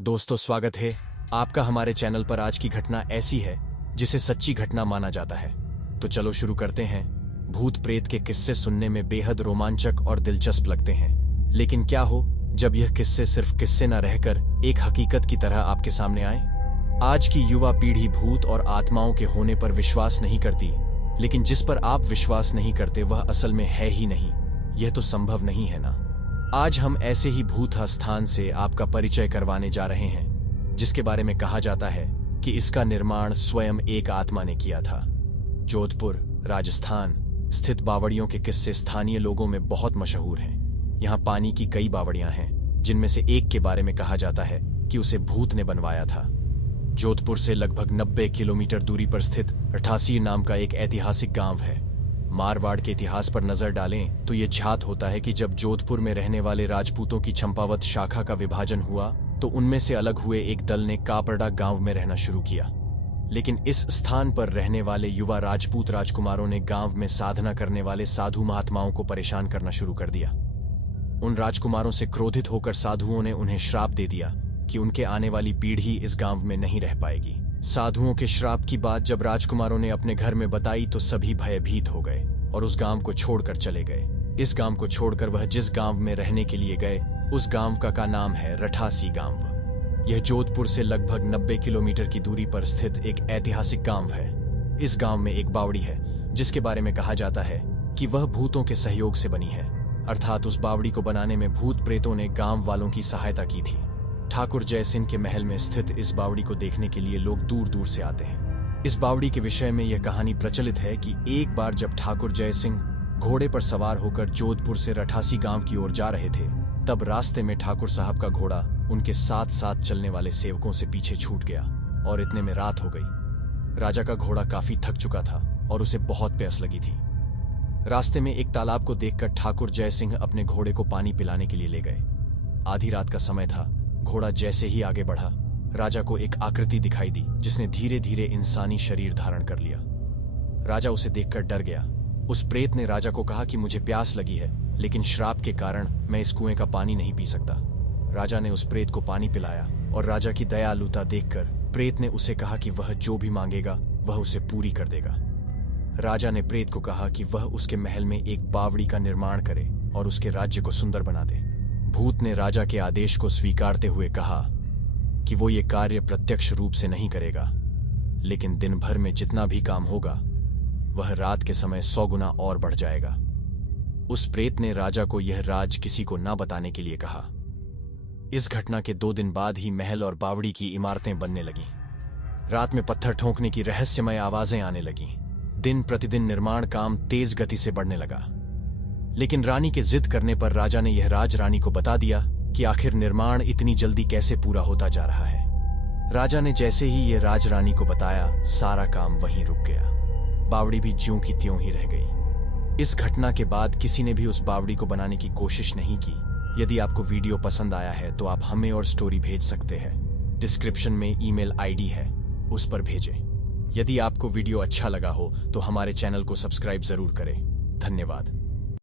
दोस्तों, स्वागत है आपका हमारे चैनल पर। आज की घटना ऐसी है जिसे सच्ची घटना माना जाता है। तो चलो शुरू करते हैं। भूत प्रेत के किस्से सुनने में बेहद रोमांचक और दिलचस्प लगते हैं, लेकिन क्या हो जब यह किस्से सिर्फ किस्से न रहकर एक हकीकत की तरह आपके सामने आए। आज की युवा पीढ़ी भूत और आत्माओं के होने पर विश्वास नहीं करती, लेकिन जिस पर आप विश्वास नहीं करते वह असल में है ही नहीं। यह तो संभव नहीं है ना। आज हम ऐसे ही भूत स्थान से आपका परिचय करवाने जा रहे हैं, जिसके बारे में कहा जाता है कि इसका निर्माण स्वयं एक आत्मा ने किया था। जोधपुर, राजस्थान स्थित बावड़ियों के किस्से स्थानीय लोगों में बहुत मशहूर हैं। यहाँ पानी की कई बावड़ियां हैं, जिनमें से एक के बारे में कहा जाता है कि उसे भूत ने बनवाया था। जोधपुर से लगभग 90 किलोमीटर दूरी पर स्थित रठासी नाम का एक ऐतिहासिक गांव है। मारवाड़ के इतिहास पर नजर डालें तो ये ज्ञात होता है कि जब जोधपुर में रहने वाले राजपूतों की चंपावत शाखा का विभाजन हुआ तो उनमें से अलग हुए एक दल ने कापरड़ा गांव में रहना शुरू किया। लेकिन इस स्थान पर रहने वाले युवा राजपूत राजकुमारों ने गांव में साधना करने वाले साधु महात्माओं को परेशान करना शुरू कर दिया। उन राजकुमारों से क्रोधित होकर साधुओं ने उन्हें श्राप दे दिया कि उनके आने वाली पीढ़ी इस गांव में नहीं रह पाएगी। साधुओं के श्राप की बात जब राजकुमारों ने अपने घर में बताई तो सभी भयभीत हो गए और उस गांव को छोड़कर चले गए। इस गांव को छोड़कर वह जिस गांव में रहने के लिए गए उस गांव का नाम है रठासी गांव। यह जोधपुर से लगभग 90 किलोमीटर की दूरी पर स्थित एक ऐतिहासिक गांव है। इस गांव में एक बावड़ी है जिसके बारे में कहा जाता है कि वह भूतों के सहयोग से बनी है, अर्थात उस बावड़ी को बनाने में भूत प्रेतों ने गांव वालों की सहायता की थी। ठाकुर जयसिंह के महल में स्थित इस बावड़ी को देखने के लिए लोग दूर दूर से आते हैं। इस बावड़ी के विषय में यह कहानी प्रचलित है कि एक बार जब ठाकुर जयसिंह घोड़े पर सवार होकर जोधपुर से रठासी गांव की ओर जा रहे थे, तब रास्ते में ठाकुर साहब का घोड़ा उनके साथ साथ चलने वाले सेवकों से पीछे छूट गया और इतने में रात हो गई। राजा का घोड़ा काफी थक चुका था और उसे बहुत प्यास लगी थी। रास्ते में एक तालाब को देखकर ठाकुर जयसिंह अपने घोड़े को पानी पिलाने के लिए ले गए। आधी रात का समय था। घोड़ा जैसे ही आगे बढ़ा, राजा को एक आकृति दिखाई दी जिसने धीरे धीरे इंसानी शरीर धारण कर लिया। राजा उसे देखकर डर गया। उस प्रेत ने राजा को कहा कि मुझे प्यास लगी है, लेकिन श्राप के कारण मैं इस कुएं का पानी नहीं पी सकता। राजा ने उस प्रेत को पानी पिलाया और राजा की दयालुता देखकर प्रेत ने उसे कहा कि वह जो भी मांगेगा वह उसे पूरी कर देगा। राजा ने प्रेत को कहा कि वह उसके महल में एक बावड़ी का निर्माण करे और उसके राज्य को सुंदर बना दे। भूत ने राजा के आदेश को स्वीकारते हुए कहा कि वो ये कार्य प्रत्यक्ष रूप से नहीं करेगा, लेकिन दिन भर में जितना भी काम होगा वह रात के समय 100 गुना और बढ़ जाएगा। उस प्रेत ने राजा को यह राज किसी को ना बताने के लिए कहा। इस घटना के 2 दिन बाद ही महल और बावड़ी की इमारतें बनने लगीं। रात में पत्थर ठोंकने की रहस्यमय आवाजें आने लगीं। दिन प्रतिदिन निर्माण काम तेज गति से बढ़ने लगा। लेकिन रानी के जिद करने पर राजा ने यह राज रानी को बता दिया कि आखिर निर्माण इतनी जल्दी कैसे पूरा होता जा रहा है। राजा ने जैसे ही यह राज रानी को बताया, सारा काम वहीं रुक गया। बावड़ी भी ज्यों की त्यों ही रह गई। इस घटना के बाद किसी ने भी उस बावड़ी को बनाने की कोशिश नहीं की। यदि आपको वीडियो पसंद आया है तो आप हमें और स्टोरी भेज सकते हैं। डिस्क्रिप्शन में ईमेल आईडी है, उस पर भेजें। यदि आपको वीडियो अच्छा लगा हो तो हमारे चैनल को सब्सक्राइब जरूर करें। धन्यवाद।